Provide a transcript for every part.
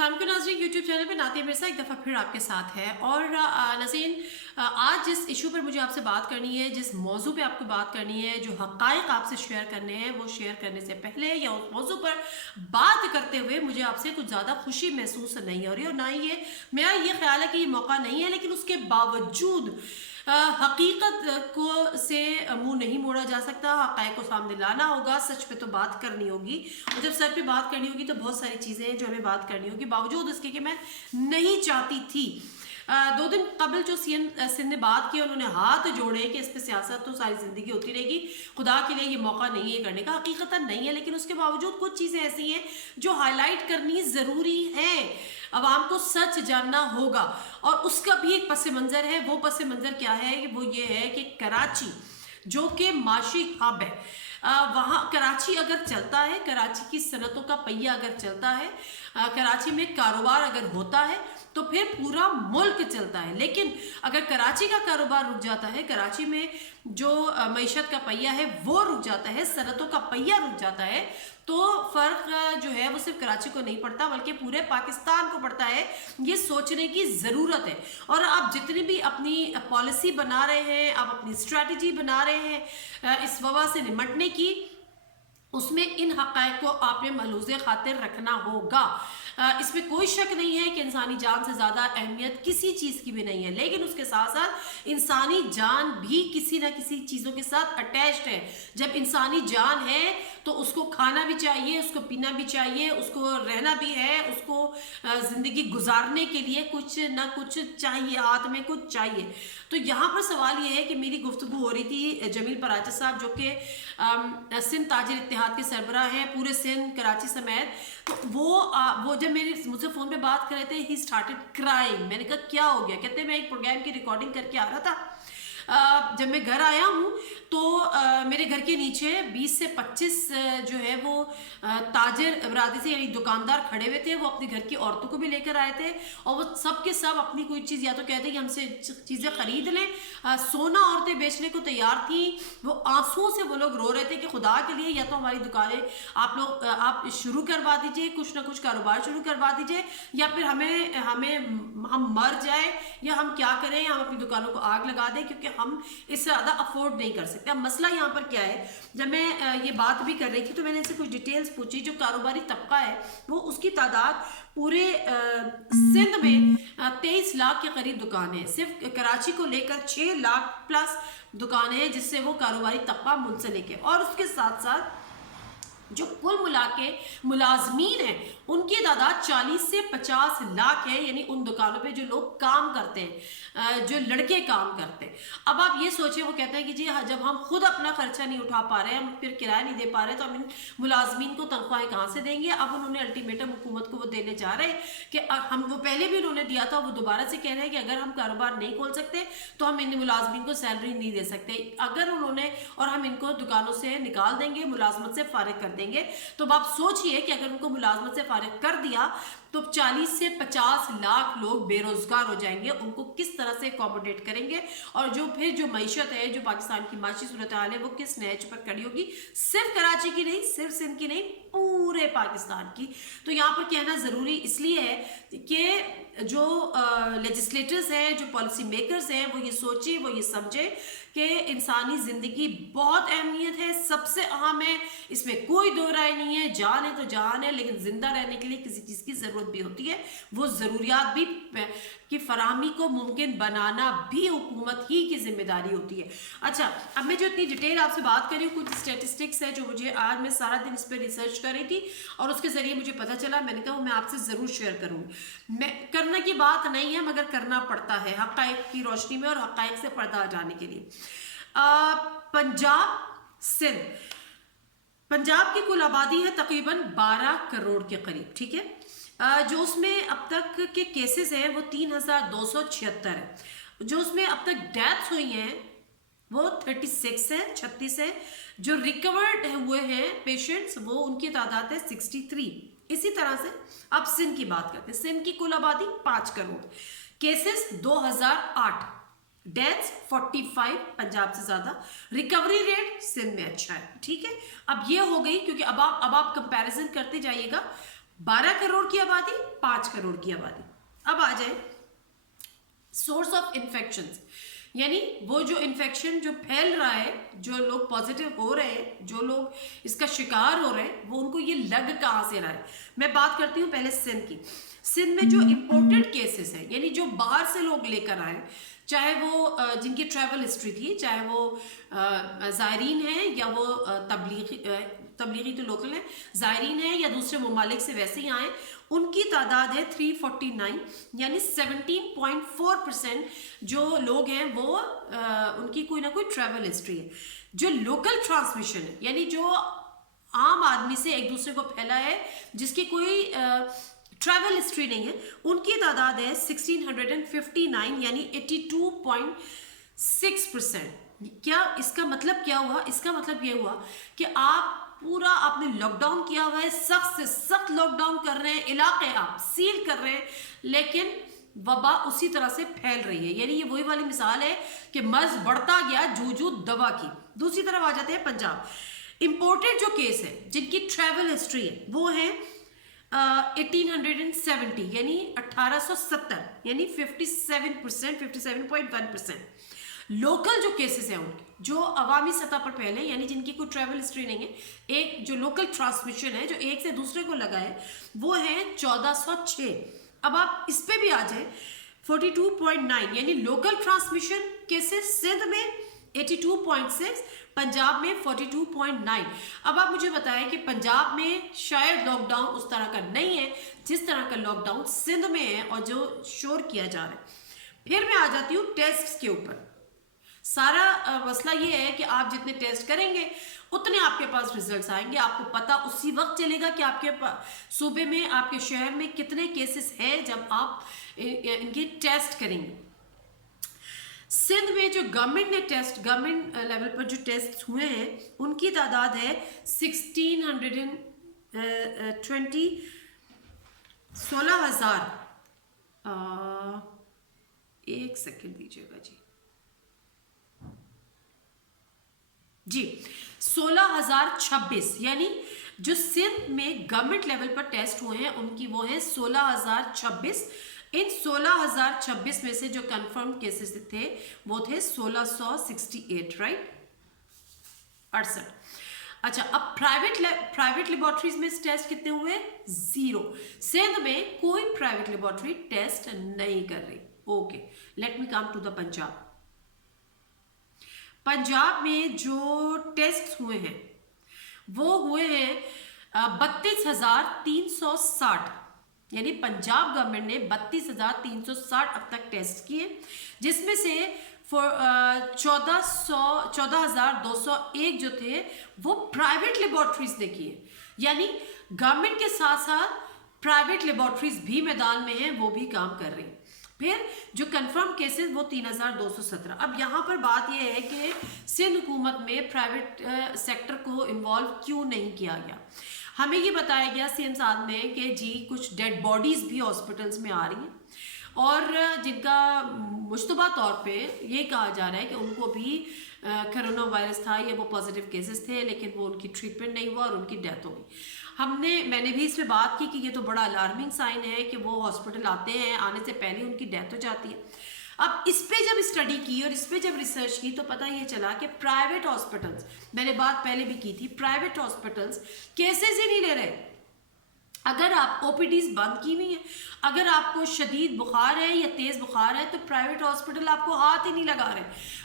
अस्सलाम वालेकुम नाज़रीन, यूट्यूब चैनल पे नातिया मिर्ज़ा एक दफ़ा फिर आपके साथ है। और नाज़रीन, आज जिस इशू पर मुझे आपसे बात करनी है, जिस मौजू पे आपको बात करनी है, जो हक़ाइक़ आपसे शेयर करने हैं, वो शेयर करने से पहले या उस मौजू पर बात करते हुए मुझे आपसे कुछ ज़्यादा खुशी महसूस नहीं हो रही और ना ही ये मेरा ये ख्याल है कि ये मौका नहीं है, लेकिन उसके बावजूद हकीकत को से मुंह नहीं मोड़ा जा सकता। हक़ाइक़ को सामने लाना होगा, सच पे तो बात करनी होगी, और जब सच पे बात करनी होगी तो बहुत सारी चीज़ें हैं जो हमें बात करनी होगी, बावजूद इसके कि मैं नहीं चाहती थी। 2 दिन कबल जो सीएम सिंध ने बात की, उन्होंने हाथ जोड़े कि इस पे सियासत तो सारी ज़िंदगी होती रहेगी, खुदा के लिए ये मौका नहीं है करने का। हकीकतन नहीं है, लेकिन उसके बावजूद कुछ चीज़ें ऐसी हैं जो हाईलाइट करनी ज़रूरी है। आवाम को सच जानना होगा, और उसका भी एक पस मंज़र है। वो पस मंज़र क्या है? वो ये है कि कराची जो कि माशी हब है, वहाँ कराची अगर चलता है, कराची की सनतों का पहिया अगर चलता है, कराची में कारोबार अगर होता है तो फिर पूरा मुल्क चलता है। लेकिन अगर कराची का कारोबार रुक जाता है, कराची में जो मईशत का पहिया है वो रुक जाता है, सनतों का पहिया रुक जाता है, तो फ़र्क जो है वो सिर्फ कराची को नहीं पड़ता बल्कि पूरे पाकिस्तान को पड़ता है। ये सोचने की ज़रूरत है। और आप जितनी भी अपनी पॉलिसी बना रहे हैं, आप अपनी स्ट्रैटेजी बना रहे हैं इस वबा से निमटने की, उसमें इन हक़ाइक़ को आपने महलूज़े खातिर रखना होगा। इसमें कोई शक नहीं है कि इंसानी जान से ज़्यादा अहमियत किसी चीज़ की भी नहीं है, लेकिन उसके साथ साथ इंसानी जान भी किसी न किसी चीज़ों के साथ अटैच्ड है। जब इंसानी जान है तो उसको खाना भी चाहिए, उसको पीना भी चाहिए, उसको रहना भी है, उसको ज़िंदगी गुजारने के लिए कुछ ना कुछ चाहिए, हाथ में कुछ चाहिए। तो यहाँ पर सवाल ये है कि मेरी गुफ्तगू हो रही थी जमील पराचा साहब, जो कि सिंध ताजिर इत्तेहाद के सरबराह हैं पूरे सिंध कराची समेत। तो वो जब मेरे मुझसे फ़ोन पे बात कर रहे थे, ही स्टार्टेड क्राइंग। मैंने कहा क्या हो गया? कहते मैं एक प्रोग्राम की रिकॉर्डिंग करके आ रहा था, जब मैं घर आया हूँ तो मेरे घर के नीचे 20 से 25 जो है वो ताजिर बरादरी से यानी दुकानदार खड़े हुए थे। वो अपने घर की औरतों को भी लेकर आए थे, और वो सब के सब अपनी कोई चीज़ या तो कहते हैं कि हमसे चीज़ें खरीद लें। सोना औरतें बेचने को तैयार थी। वो आंसुओं से वो लोग रो रहे थे कि खुदा के लिए या तो हमारी दुकानें आप शुरू करवा दीजिए, कुछ ना कुछ कारोबार शुरू करवा दीजिए, या फिर हम मर जाए या हम क्या करें, हम अपनी दुकानों को आग लगा दें, क्योंकि हम इससे ज़्यादा अफोर्ड नहीं कर सकते। अब मसला यहाँ पर क्या है? जब मैं ये बात भी कर रही थी तो मैंने इनसे कुछ डिटेल्स पूछी। जो कारोबारी तबका है वो, उसकी तादाद पूरे सिंध में 23 लाख के करीब दुकानें हैं। सिर्फ कराची को लेकर 6 लाख प्लस दुकानें हैं जिससे वो कारोबारी तबका मुंसलिक है। और उसके साथ साथ जो कुल मिला के मुलाजमीन हैं उनकी तादाद 40 से 50 लाख है, यानी उन दुकानों पे जो लोग काम करते हैं, जो लड़के काम करते हैं। अब आप ये सोचें, वो कहते हैं कि जी जब हम खुद अपना खर्चा नहीं उठा पा रहे हैं, हम फिर किराया नहीं दे पा रहे, तो हम इन मुलाजमीन को तनख्वाहें कहाँ से देंगे? अब उन्होंने अल्टीमेटम हुकूमत को वो देने जा रहे हैं कि हम, वो पहले भी उन्होंने दिया था, वो दोबारा से कह रहे हैं कि अगर हम कारोबार नहीं खोल सकते तो हम इन मुलाजमीन को सैलरी नहीं दे सकते। अगर उन्होंने, और हम इनको दुकानों से निकाल देंगे, मुलाजमत से फारिग कर देंगे। तो अब आप सोचिए कि अगर उनको मुलाजमत से फारिग कर दिया तो 40 से 50 लाख लोग बेरोजगार हो जाएंगे। उनको किस तरह से अकोमोडेट करेंगे? और जो मईशत है, जो पाकिस्तान की माशी सूरत हाल है, वो किस नहज पर खड़ी होगी? सिर्फ कराची की नहीं, सिर्फ सिंध की नहीं, पूरे पाकिस्तान की। तो यहाँ पर कहना ज़रूरी इसलिए है कि जो लेजिस्लेटर्स हैं, जो पॉलिसी मेकर्स हैं, वो ये सोचे, वो ये समझे कि इंसानी ज़िंदगी बहुत अहमियत है, सबसे अहम है, इसमें कोई दो राय नहीं है। जान है तो जान है, लेकिन ज़िंदा रहने के लिए किसी चीज़ की ज़रूरत भी होती है। वो ज़रूरियात भी की फराहमी को मुमकिन बनाना भी हुकूमत ही की जिम्मेदारी होती है। अच्छा, अब मैं जो इतनी डिटेल आपसे बात कर रही हूँ, कुछ स्टेटिस्टिक्स है जो मुझे, आज मैं सारा दिन इस पर रिसर्च कर रही थी और उसके ज़रिए मुझे पता चला। मैंने कहा वो मैं आपसे ज़रूर शेयर करूँगी। मैं करने की बात नहीं है, मगर करना पड़ता है हक़ाइक़ की रोशनी में और हक़ाइक़ से पर्दा हटाने के लिए। पंजाब की कुल आबादी है तकरीबन 12 करोड़ के करीब, ठीक है। जो उसमें अब तक के केसेस हैं वो 3276 है। जो उसमें अब तक डेथ्स हुई हैं वो 36 है, 36 है। जो रिकवर्ड हुए हैं पेशेंट्स, वो उनकी तादाद है 63। इसी तरह से अब सिंध की बात करते हैं। सिंध की कुल आबादी 5 करोड़, केसेस 2008, डेथ्स 45, पंजाब से ज्यादा। रिकवरी रेट सिंध में अच्छा है, ठीक है। अब ये हो गई, क्योंकि अब आप कंपैरिजन करते जाइएगा। 12 करोड़ की आबादी, 5 करोड़ की आबादी। अब आ जाए सोर्स ऑफ इन्फेक्शन, यानी वो जो इन्फेक्शन जो फैल रहा है, जो लोग पॉजिटिव हो रहे हैं, जो लोग इसका शिकार हो रहे हैं, वो उनको ये लग कहाँ से रहा है। मैं बात करती हूँ पहले सिंध की। सिंध में जो इम्पोर्टेड केसेस है, यानी जो बाहर से लोग लेकर आए, चाहे वो जिनकी ट्रैवल हिस्ट्री थी, चाहे वो ज़ायरीन है या वो तबलीगी तो लोकल है, ज़ायरीन है या दूसरे ममालिक से वैसे ही आए, उनकी तादाद है 349, यानी 17.4% जो लोग हैं वो उनकी कोई ना कोई ट्रैवल हिस्ट्री है। जो लोकल ट्रांसमिशन है, यानी जो आम आदमी से एक दूसरे को फैला है, जिसकी कोई ट्रैवल हिस्ट्री नहीं है, उनकी तादाद है 1659, यानी 82.6%। क्या इसका मतलब क्या हुआ? इसका मतलब ये हुआ कि आपने लॉकडाउन किया हुआ है, सख्त से सख्त लॉकडाउन कर रहे हैं, इलाके आप सील कर रहे हैं, लेकिन वबा उसी तरह से फैल रही है। यानी ये वही वाली मिसाल है कि मर्ज बढ़ता गया जूजू दवा की। दूसरी तरफ आ जाते हैं पंजाब। इंपोर्टेड जो केस है, जिनकी ट्रैवल हिस्ट्री है, वो है 1870, यानी 1870, यानी 57%, 57.1%। लोकल जो केसेस हैं उनके, जो अवामी सतह पर फैले, यानी जिनकी कोई ट्रैवल हिस्ट्री नहीं है, एक जो लोकल ट्रांसमिशन है, जो एक से दूसरे को लगा है, वो है 1406। अब आप इस पे भी आ जाए, 42.9, यानी लोकल ट्रांसमिशन केसेस सिंध में 82.6, पंजाब में 42.9। अब आप मुझे बताएं कि पंजाब में शायद लॉकडाउन उस तरह का नहीं है जिस तरह का लॉकडाउन सिंध में है और जो शोर किया जा रहा है। फिर मैं आ जाती हूँ टेस्ट के ऊपर। सारा मसला ये है कि आप जितने टेस्ट करेंगे उतने आपके पास रिजल्ट्स आएंगे। आपको पता उसी वक्त चलेगा कि आपके सूबे में, आपके शहर में कितने केसेस हैं जब आप इनके टेस्ट करेंगे। सिंध में जो गवर्नमेंट ने टेस्ट, गवर्नमेंट लेवल पर जो टेस्ट हुए हैं, उनकी तादाद है 1620, 16,000। एक सेकेंड दीजिएगा जी, 16,026, यानी जो सिंध में गवर्नमेंट लेवल पर टेस्ट हुए हैं उनकी वो है 16,026। इन 16,026 में से जो कंफर्म केसेस थे वो थे 1668, राइट, 68। अच्छा, अब प्राइवेट लेबोरेटरीज में टेस्ट कितने हुए? 0। सिंध में कोई प्राइवेट लेबोरेटरी टेस्ट नहीं कर रही। Okay, let me come to the Punjab. Punjab में जो टेस्ट हुए हैं वो हुए हैं 32,360, यानी पंजाब गवर्नमेंट ने 32,360 अब तक टेस्ट किए, जिसमें से 14,201 जो थे वो प्राइवेट लेबोरेटरीज ने किए। यानी गवर्नमेंट के साथ साथ प्राइवेट लेबोरेटरीज भी मैदान में हैं, वो भी काम कर रही हैं। फिर जो कंफर्म केसेस वो 3,217। अब यहाँ पर बात यह है कि सिंध हुकूमत में प्राइवेट सेक्टर को इन्वॉल्व क्यों नहीं किया गया। हमें ये बताया गया सीएम साहब ने कि जी कुछ डेड बॉडीज़ भी हॉस्पिटल्स में आ रही हैं और जिनका मुश्तबा तौर पे ये कहा जा रहा है कि उनको भी कोरोना वायरस था या वो पॉजिटिव केसेस थे, लेकिन वो उनकी ट्रीटमेंट नहीं हुआ और उनकी डेथ हो गई। मैंने भी इस पर बात की कि ये तो बड़ा अलार्मिंग साइन है कि वो हॉस्पिटल आते हैं, आने से पहले उनकी डेथ हो जाती है। अब इस पे जब स्टडी की और इस पे जब रिसर्च की तो पता ये चला कि प्राइवेट हॉस्पिटल्स, मैंने बात पहले भी की थी, प्राइवेट हॉस्पिटल्स केसेस ही नहीं ले रहे। अगर आप ओपीडीज बंद की हुई है, अगर आपको शदीद बुखार है या तेज़ बुखार है तो प्राइवेट हॉस्पिटल आपको हाथ ही नहीं लगा रहे।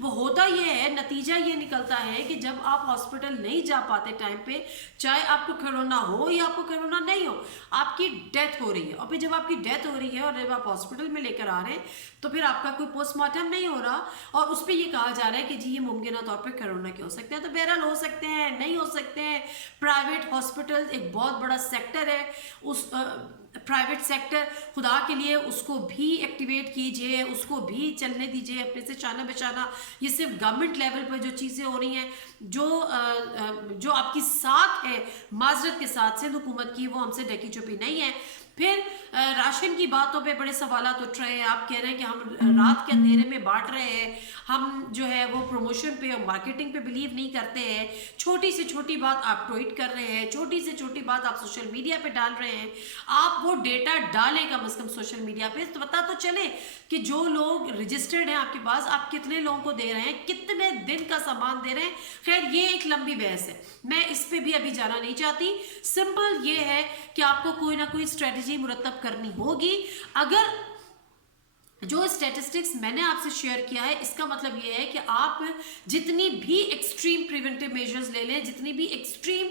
वो होता ये है, नतीजा ये निकलता है कि जब आप हॉस्पिटल नहीं जा पाते टाइम पे, चाहे आपको कोरोना हो या आपको कोरोना नहीं हो, आपकी डेथ हो रही है। और फिर जब आपकी डेथ हो रही है और जब आप हॉस्पिटल में लेकर आ रहे हैं तो फिर आपका कोई पोस्टमार्टम नहीं हो रहा और उस पर ये कहा जा रहा है कि जी ये मुमकिन तौर पर कोरोना के हो सकते हैं। तो बहरहाल हो सकते हैं, नहीं हो सकते हैं। प्राइवेट हॉस्पिटल एक बहुत बड़ा सेक्टर है, उस प्राइवेट सेक्टर खुदा के लिए उसको भी एक्टिवेट कीजिए, उसको भी चलने दीजिए अपने से शाना बशाना। ये सिर्फ गवर्नमेंट लेवल पर जो चीज़ें हो रही हैं, जो आपकी साख है माजरत के साथ सिंध हुकूमत की, वो हमसे ढकी छुपी नहीं है। फिर राशन की बातों पे बड़े सवालात उठ रहे हैं, आप कह रहे हैं कि हम रात के अंधेरे में बांट रहे हैं, हम जो है वो प्रमोशन पे और मार्केटिंग पे बिलीव नहीं करते हैं, छोटी से छोटी बात आप ट्वीट कर रहे हैं, छोटी से छोटी बात आप सोशल मीडिया पे डाल रहे हैं, आप वो डेटा डालें कम से कम सोशल मीडिया पे, तो पता तो चले कि जो लोग रजिस्टर्ड हैं आपके पास, आप कितने लोगों को दे रहे हैं, कितने दिन का सामान दे रहे हैं। खैर ये एक लंबी बहस है, मैं इस पे भी अभी जाना नहीं चाहती। सिंपल ये है कि आपको कोई ना कोई स्ट्रेटजी मुरतब करनी होगी। अगर जो स्टैटिस्टिक्स मैंने आपसे शेयर किया है, इसका मतलब ये है कि आप जितनी भी एक्सट्रीम प्रिवेंटिव मेजर्स ले लें, जितनी भी एक्सट्रीम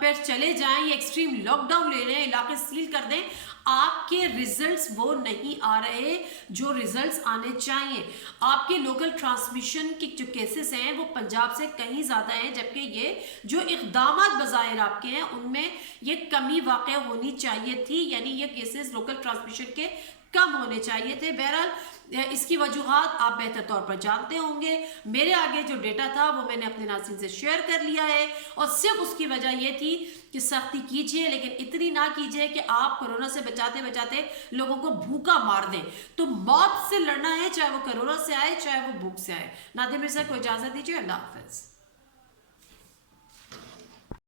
पर चले जाएं या एक्सट्रीम लॉकडाउन ले लें, इलाके सील कर दें, आपके रिजल्ट्स वो नहीं आ रहे जो रिजल्ट्स आने चाहिए। आपके लोकल ट्रांसमिशन के जो केसेस हैं वो पंजाब से कहीं ज़्यादा हैं, जबकि ये जो इक़दामात बज़ाहिर आपके हैं उनमें ये कमी वाक़ होनी चाहिए थी, यानी ये केसेस लोकल ट्रांसमिशन के कम होने चाहिए थे। बहरहाल इसकी वजूहात आप बेहतर तौर पर जानते होंगे। मेरे आगे जो डेटा था वो मैंने अपने नाज़रीन से शेयर कर लिया है, और सिर्फ उसकी वजह ये थी कि सख्ती कीजिए, लेकिन इतनी ना कीजिए कि आप कोरोना से बचाते बचाते लोगों को भूखा मार दें। तो मौत से लड़ना है, चाहे वो कोरोना से आए चाहे वो भूख से आए। नादिर मिर्ज़ा को इजाज़त दीजिए, अल्लाह हाफ़िज़।